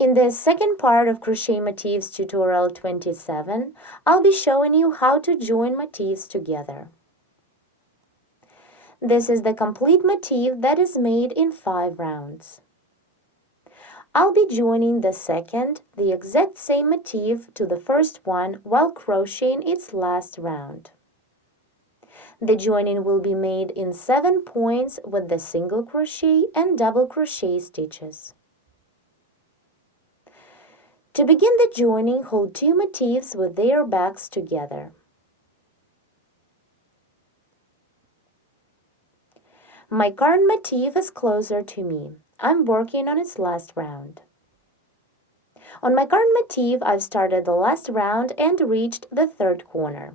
In the second part of Crochet Motifs tutorial 27, I'll be showing you how to join motifs together. This is the complete motif that is made in 5 rounds. I'll be joining the exact same motif to the first one while crocheting its last round. The joining will be made in 7 points with the single crochet and double crochet stitches. To begin the joining, hold 2 motifs with their backs together. My current motif is closer to me. I'm working on its last round. On my current motif, I've started the last round and reached the 3rd corner.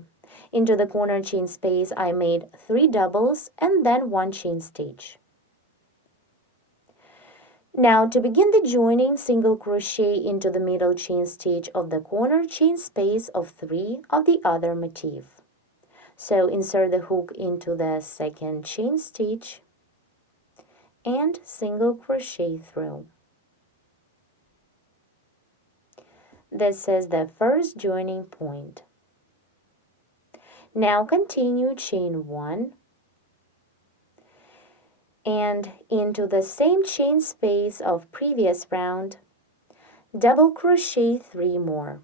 Into the corner chain space, I made 3 doubles and then 1 chain stitch. Now, to begin the joining, single crochet into the middle chain stitch of the corner chain space of 3 of the other motif. So insert the hook into the 2nd chain stitch and single crochet through. This is the first joining point. Now continue chain 1 and into the same chain space of previous round, double crochet 3 more.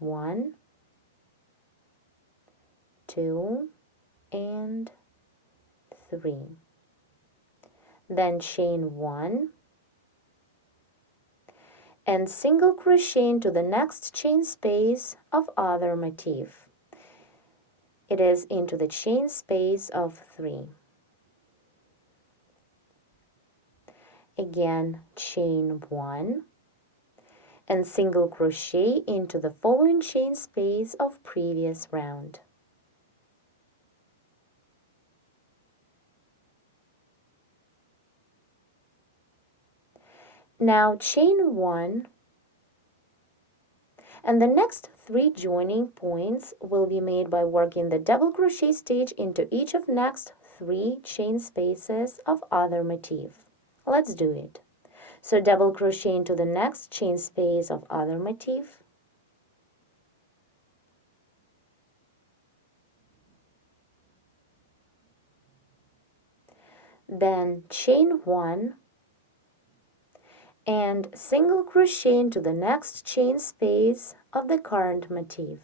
1, 2, and 3. Then chain 1 and single crochet into the next chain space of other motif. It is into the chain space of 3. Again, chain 1 and single crochet into the following chain space of previous round. Now chain 1 and the next 3 joining points will be made by working the double crochet stitch into each of next 3 chain spaces of other motif. Let's do it. So double crochet into the next chain space of other motif, then chain 1 and single crochet into the next chain space of the current motif.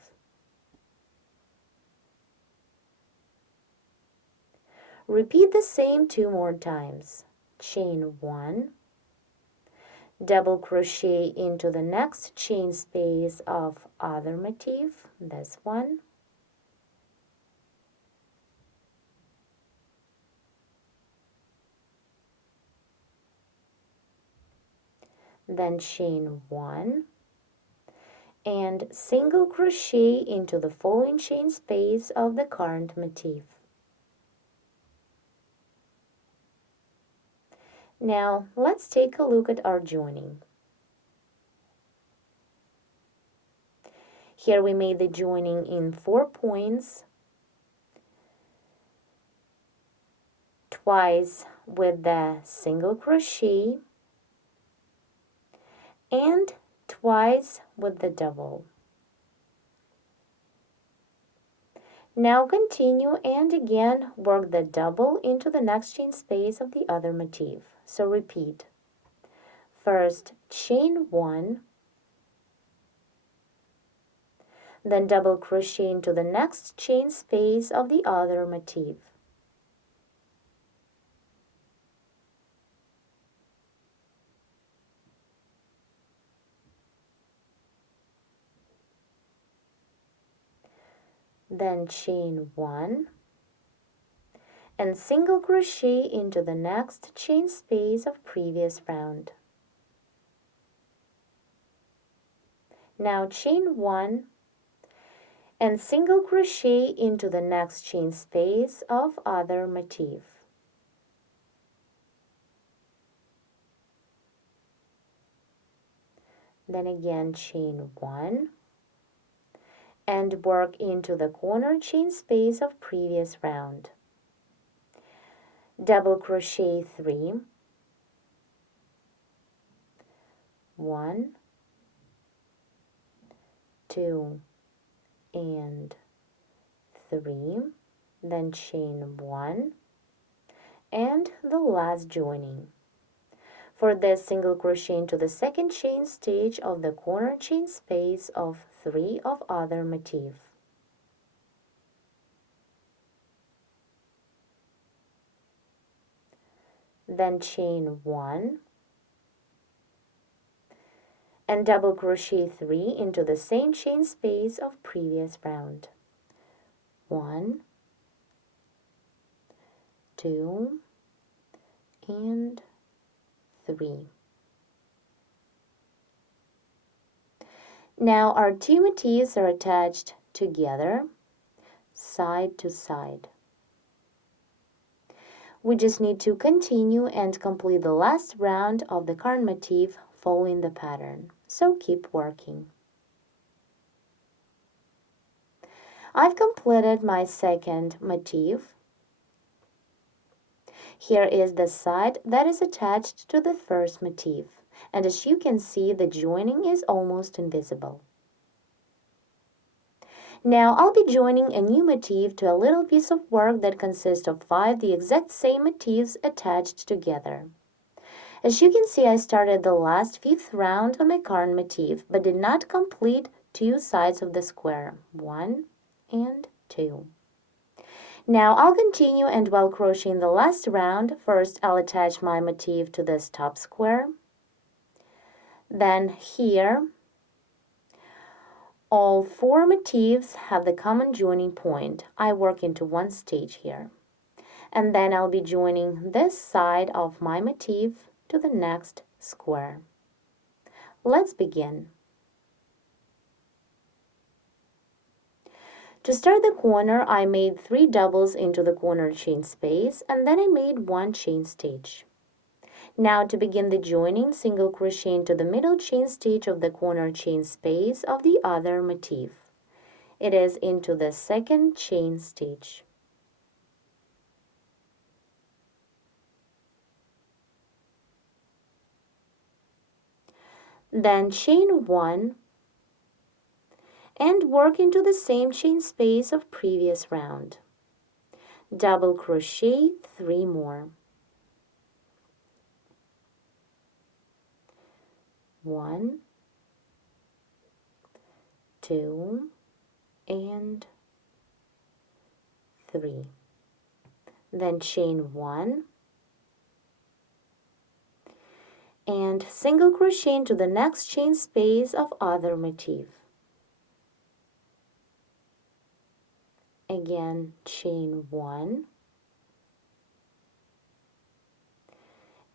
Repeat the same 2 more times. Chain 1, double crochet into the next chain space of other motif, this one, then chain 1 and single crochet into the following chain space of the current motif. Now let's take a look at our joining. Here we made the joining in 4 points, twice with the single crochet and twice with the double. Now continue and again work the double into the next chain space of the other motif. So repeat. First chain 1, then double crochet into the next chain space of the other motif. Then chain 1 and single crochet into the next chain space of previous round. Now chain 1 and single crochet into the next chain space of other motif. Then again chain 1 and work into the corner chain space of previous round. double crochet 3, 1, 2, and 3, then chain 1, and the last joining. For this, single crochet into the second chain stitch of the corner chain space of 3 of other motif. Then chain 1 and double crochet 3 into the same chain space of previous round. 1, 2, and 3. Now our two motifs are attached together, side to side. We just need to continue and complete the last round of the current motif following the pattern, so keep working. I've completed my second motif. Here is the side that is attached to the first motif, and as you can see, the joining is almost invisible. Now I'll be joining a new motif to a little piece of work that consists of 5 the exact same motifs attached together. As you can see, I started the last 5th round on my current motif, but did not complete 2 sides of the square, 1 and 2. Now I'll continue, and while crocheting the last round, first I'll attach my motif to this top square. Then here, all 4 motifs have the common joining point. I work into one stitch here. And then I'll be joining this side of my motif to the next square. Let's begin. To start the corner, I made 3 doubles into the corner chain space, and then I made 1 chain stitch. Now to begin the joining, single crochet into the middle chain stitch of the corner chain space of the other motif. It is into the second chain stitch. Then chain 1 and work into the same chain space of previous round. Double crochet 3 more. 1, 2, and 3. Then chain 1 and single crochet into the next chain space of other motif. Again, chain 1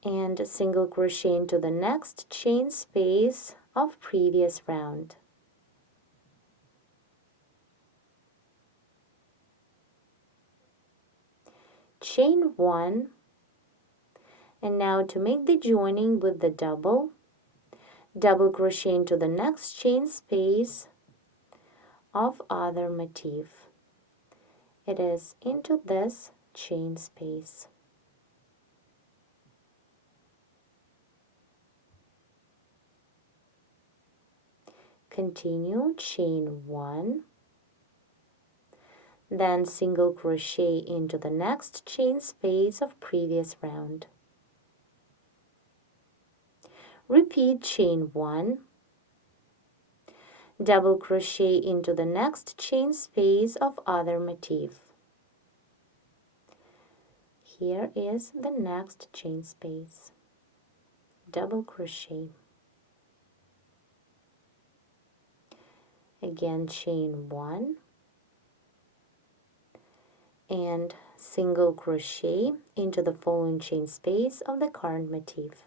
and single crochet into the next chain space of previous round. Chain 1, and now to make the joining with the double crochet into the next chain space of other motif. It is into this chain space. Continue, chain 1, then single crochet into the next chain space of previous round. Repeat chain 1, double crochet into the next chain space of other motif. Here is the next chain space. Double crochet. Again, chain 1 and single crochet into the following chain space of the current motif.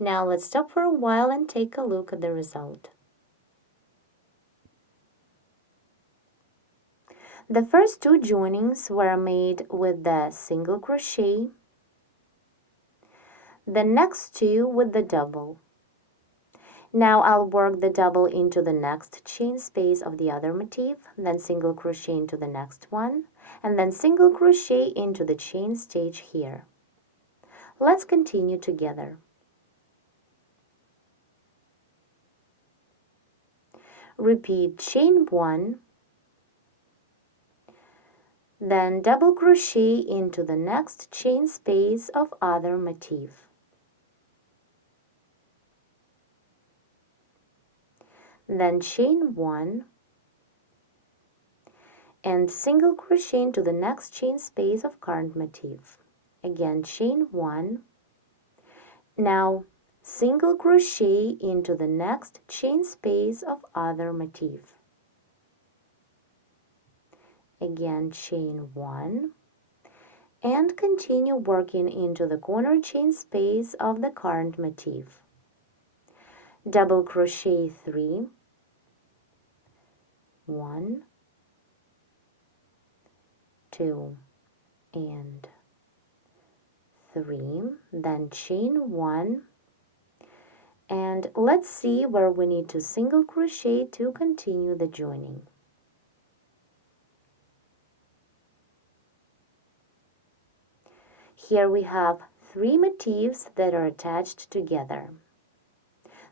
Now let's stop for a while and take a look at the result. The first 2 joinings were made with the single crochet, the next 2 with the double. Now I'll work the double into the next chain space of the other motif, then single crochet into the next one, and then single crochet into the chain stitch here. Let's continue together. Repeat chain 1, then double crochet into the next chain space of other motif. Then chain 1 and single crochet into the next chain space of current motif. Again, chain 1. Now single crochet into the next chain space of other motif. Again, chain 1 and continue working into the corner chain space of the current motif. Double crochet 3, 1, 2, and 3, then chain 1, and let's see where we need to single crochet to continue the joining. Here we have 3 motifs that are attached together.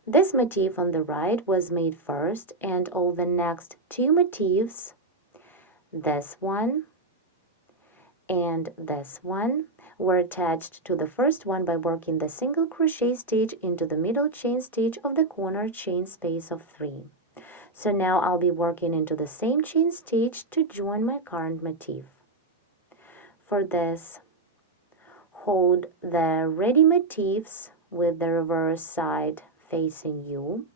This motif on the right was made first, and all the next 2 motifs, this one and this one, were attached to the first one by working the single crochet stitch into the middle chain stitch of the corner chain space of 3. So now I'll be working into the same chain stitch to join my current motif. For this, hold the ready motifs with the reverse side facing you.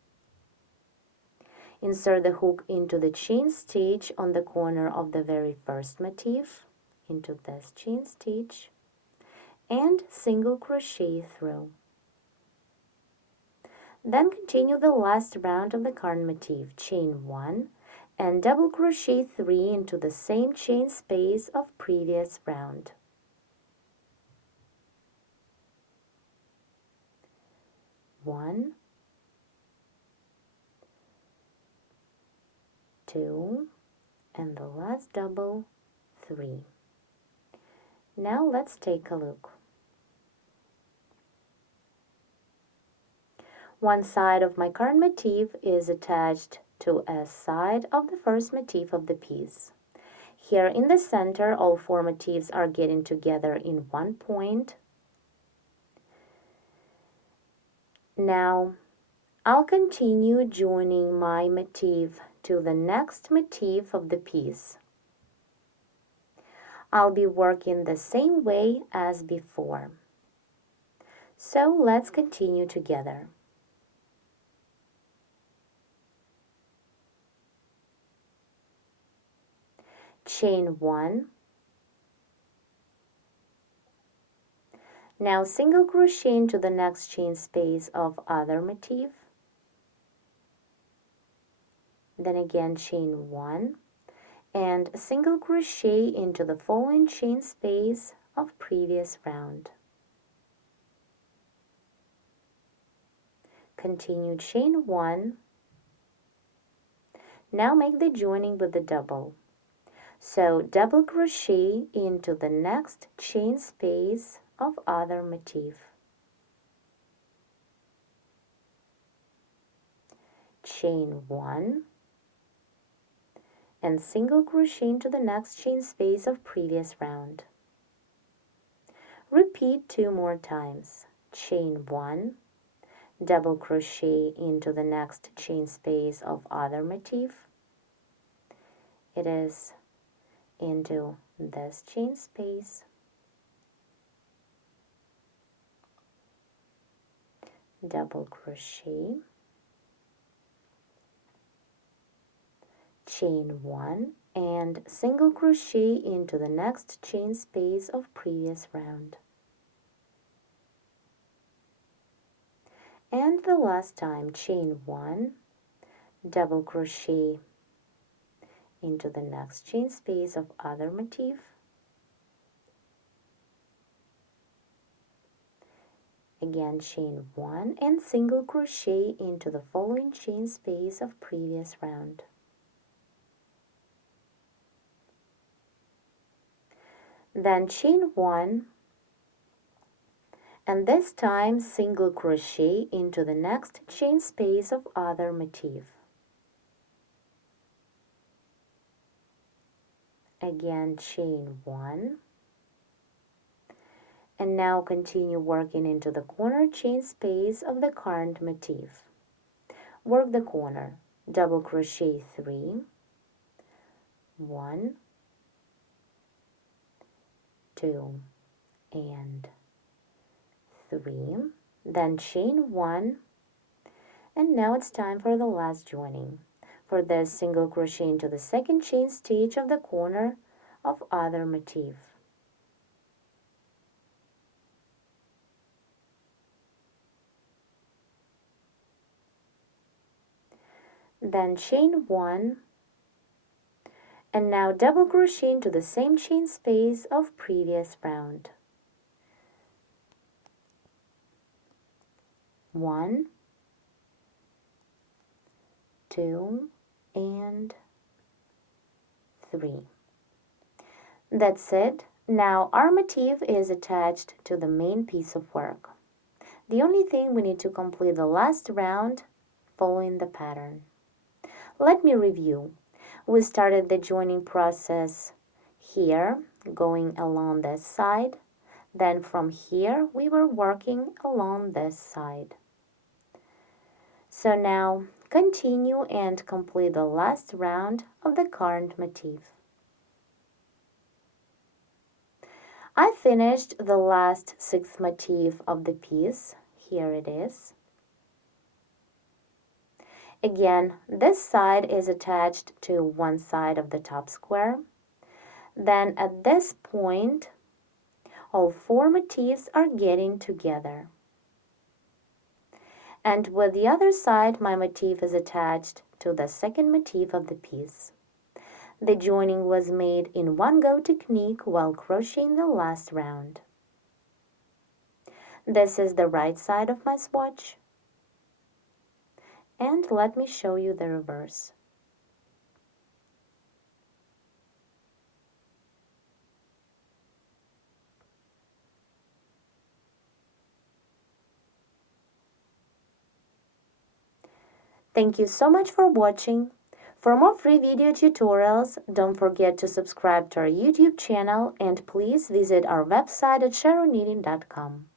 Insert the hook into the chain stitch on the corner of the very first motif, into this chain stitch, and single crochet through. Then continue the last round of the current motif, chain 1, and double crochet 3 into the same chain space of previous round. One, 2, and the last double, 3. Now let's take a look. One side of my current motif is attached to a side of the first motif of the piece. Here in the center, all 4 motifs are getting together in one point. Now I'll continue joining my motif to the next motif of the piece. I'll be working the same way as before. So let's continue together. Chain 1. Now single crochet into the next chain space of other motif. Then again chain 1 and single crochet into the following chain space of previous round. Continue chain 1. Now make the joining with the double. So double crochet into the next chain space of other motif. Chain 1 and single crochet into the next chain space of previous round. Repeat 2 more times. Chain 1, double crochet into the next chain space of other motif. It is into this chain space. Double crochet, chain 1 and single crochet into the next chain space of previous round. And the last time, chain 1, double crochet into the next chain space of other motif, Again, chain 1 and single crochet into the following chain space of previous round. Then chain 1, and this time single crochet into the next chain space of other motif. Again, chain 1, and now continue working into the corner chain space of the current motif. Work the corner, double crochet 3, 1, 2, and 3, then chain 1, and now it's time for the last joining. For this, single crochet into the second chain stitch of the corner of other motif. Then chain 1, and now double crochet into the same chain space of previous round. 1, 2, and 3. That's it. Now our motif is attached to the main piece of work. The only thing we need to complete the last round following the pattern. Let me review. We started the joining process here, going along this side. Then from here, we were working along this side. So now continue and complete the last round of the current motif. I finished the last 6th motif of the piece. Here it is. Again, this side is attached to one side of the top square. Then at this point, all 4 motifs are getting together. And with the other side, my motif is attached to the second motif of the piece. The joining was made in one go technique while crocheting the last round. This is the right side of my swatch. And let me show you the reverse. Thank you so much for watching. For more free video tutorials, don't forget to subscribe to our YouTube channel and please visit our website at sharronknitting.com.